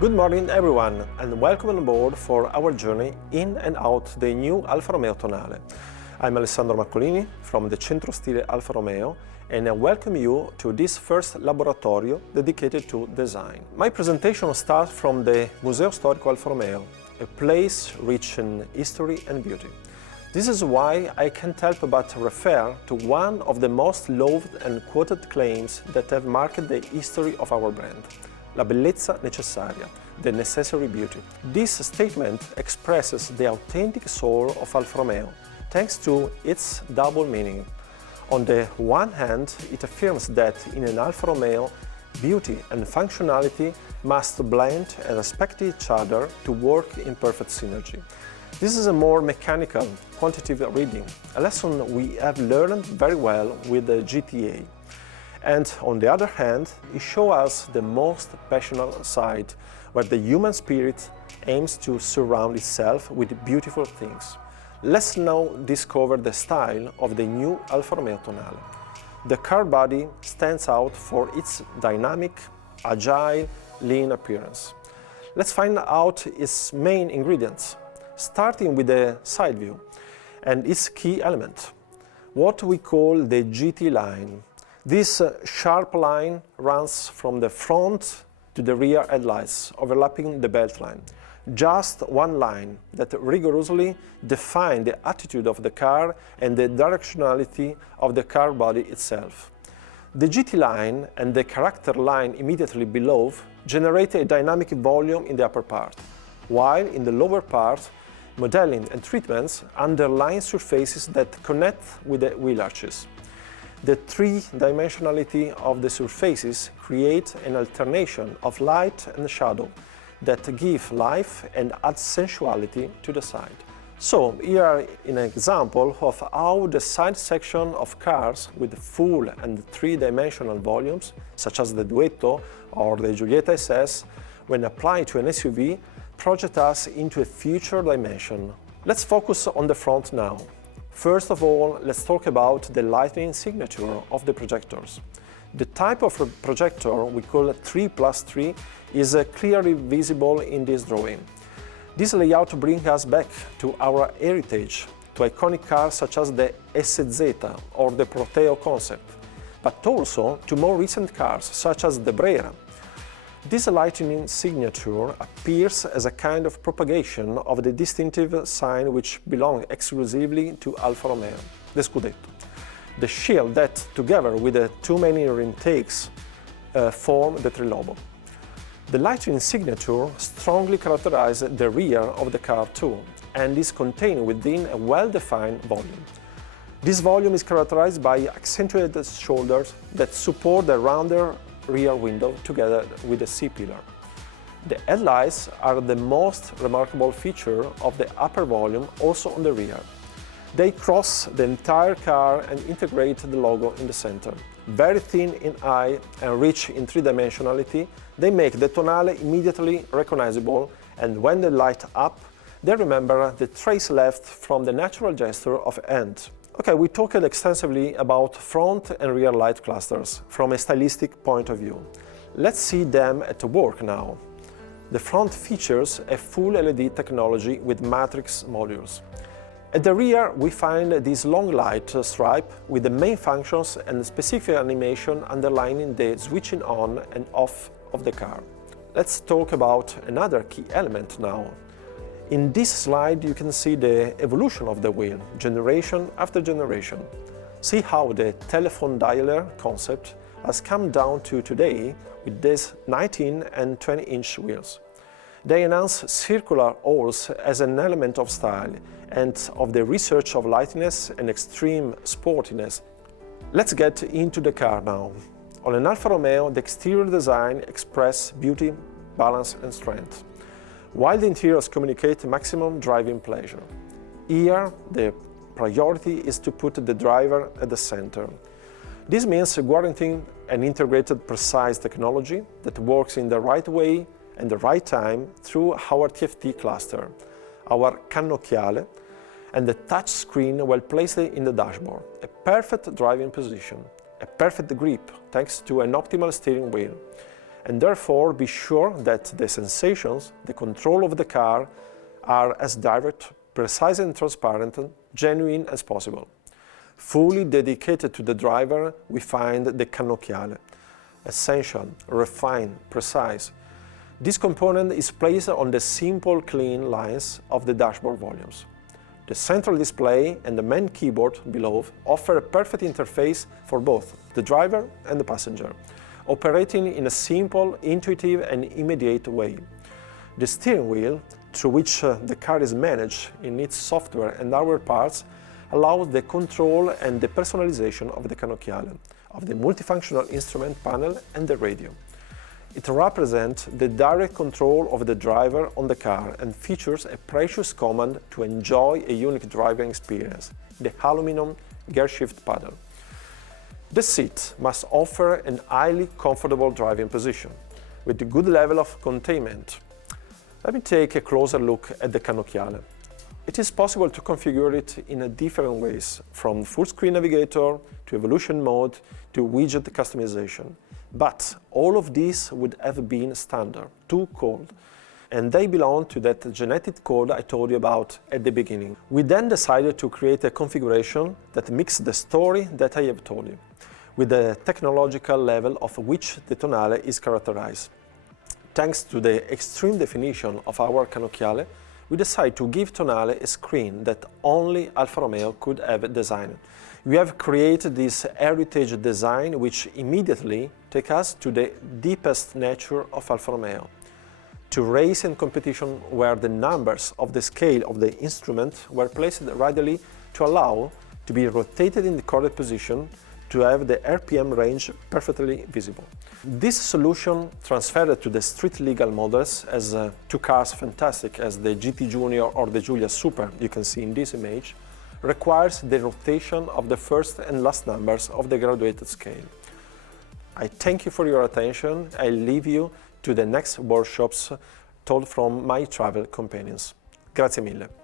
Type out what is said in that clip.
Good morning everyone and welcome on board for our journey in and out the new Alfa Romeo Tonale. I'm Alessandro Maccolini from the Centro Stile Alfa Romeo and I welcome you to this first laboratorio dedicated to design. My presentation starts from the Museo Storico Alfa Romeo, a place rich in history and beauty. This is why I can't help but refer to one of the most loved and quoted claims that have marked the history of our brand. La bellezza necessaria, the necessary beauty. This statement expresses the authentic soul of Alfa Romeo, thanks to its double meaning. On the one hand, it affirms that in an Alfa Romeo, beauty and functionality must blend and respect each other to work in perfect synergy. This is a more mechanical, quantitative reading, a lesson we have learned very well with the GTA. And on the other hand, it shows us the most passionate side, where the human spirit aims to surround itself with beautiful things. Let's now discover the style of the new Alfa Romeo Tonale. The car body stands out for its dynamic, agile, lean appearance. Let's find out its main ingredients, starting with the side view and its key element, what we call the GT line. This sharp line runs from the front to the rear headlights, overlapping the belt line. Just one line that rigorously defines the attitude of the car and the directionality of the car body itself. The GT line and the character line immediately below generate a dynamic volume in the upper part, while in the lower part, modeling and treatments underline surfaces that connect with the wheel arches. The three-dimensionality of the surfaces create an alternation of light and shadow that give life and add sensuality to the side. So here is an example of how the side section of cars with full and three-dimensional volumes, such as the Duetto or the Giulietta SS, when applied to an SUV, project us into a future dimension. Let's focus on the front now. First of all, let's talk about the lighting signature of the projectors. The type of projector we call 3+3 is clearly visible in this drawing. This layout brings us back to our heritage, to iconic cars such as the SZ or the Proteo concept, but also to more recent cars such as the Brera. This lightning signature appears as a kind of propagation of the distinctive sign which belongs exclusively to Alfa Romeo, the Scudetto. The shield that, together with the two main intakes, form the trilobo. The lightning signature strongly characterizes the rear of the car too, and is contained within a well-defined volume. This volume is characterized by accentuated shoulders that support the rounder rear window together with the C-pillar. The headlights are the most remarkable feature of the upper volume, also on the rear. They cross the entire car and integrate the logo in the center. Very thin in eye and rich in three-dimensionality, they make the Tonale immediately recognizable, and when they light up, they remember the trace left from the natural gesture of hand. Okay, we talked extensively about front and rear light clusters from a stylistic point of view. Let's see them at work now. The front features a full LED technology with matrix modules. At the rear, we find this long light stripe with the main functions and specific animation underlining the switching on and off of the car. Let's talk about another key element now. In this slide, you can see the evolution of the wheel, generation after generation. See how the telephone dialer concept has come down to today with these 19 and 20-inch wheels. They enhance circular holes as an element of style and of the research of lightness and extreme sportiness. Let's get into the car now. On an Alfa Romeo, the exterior design expresses beauty, balance and strength, while the interiors communicate maximum driving pleasure. Here, the priority is to put the driver at the center. This means guaranteeing an integrated, precise technology that works in the right way and the right time through our TFT cluster, our cannocchiale, and the touch screen well placed in the dashboard. A perfect driving position, a perfect grip thanks to an optimal steering wheel, and therefore be sure that the sensations, the control of the car, are as direct, precise and transparent, genuine as possible. Fully dedicated to the driver, we find the cannocchiale. Essential, refined, precise. This component is placed on the simple, clean lines of the dashboard volumes. The central display and the main keyboard below offer a perfect interface for both the driver and the passenger, operating in a simple, intuitive and immediate way. The steering wheel, through which the car is managed in its software and hardware parts, allows the control and the personalization of the cannocchiale, of the multifunctional instrument panel and the radio. It represents the direct control of the driver on the car and features a precious command to enjoy a unique driving experience, the aluminum gear shift paddle. The seat must offer an highly comfortable driving position, with a good level of containment. Let me take a closer look at the cannocchiale. It is possible to configure it in different ways, from full-screen navigator to evolution mode to widget customization. But all of these would have been standard, too cold, and they belong to that genetic code I told you about at the beginning. We then decided to create a configuration that mixes the story that I have told you, with the technological level of which the Tonale is characterized. Thanks to the extreme definition of our cannocchiale, we decided to give Tonale a screen that only Alfa Romeo could have designed. We have created this heritage design which immediately takes us to the deepest nature of Alfa Romeo, to race and competition where the numbers of the scale of the instrument were placed radially to allow to be rotated in the correct position to have the RPM range perfectly visible. This solution transferred to the street legal models as two cars fantastic as the GT Junior or the Giulia Super you can see in this image, requires the rotation of the first and last numbers of the graduated scale. I thank you for your attention. I leave you to the next workshops told from my travel companions. Grazie mille.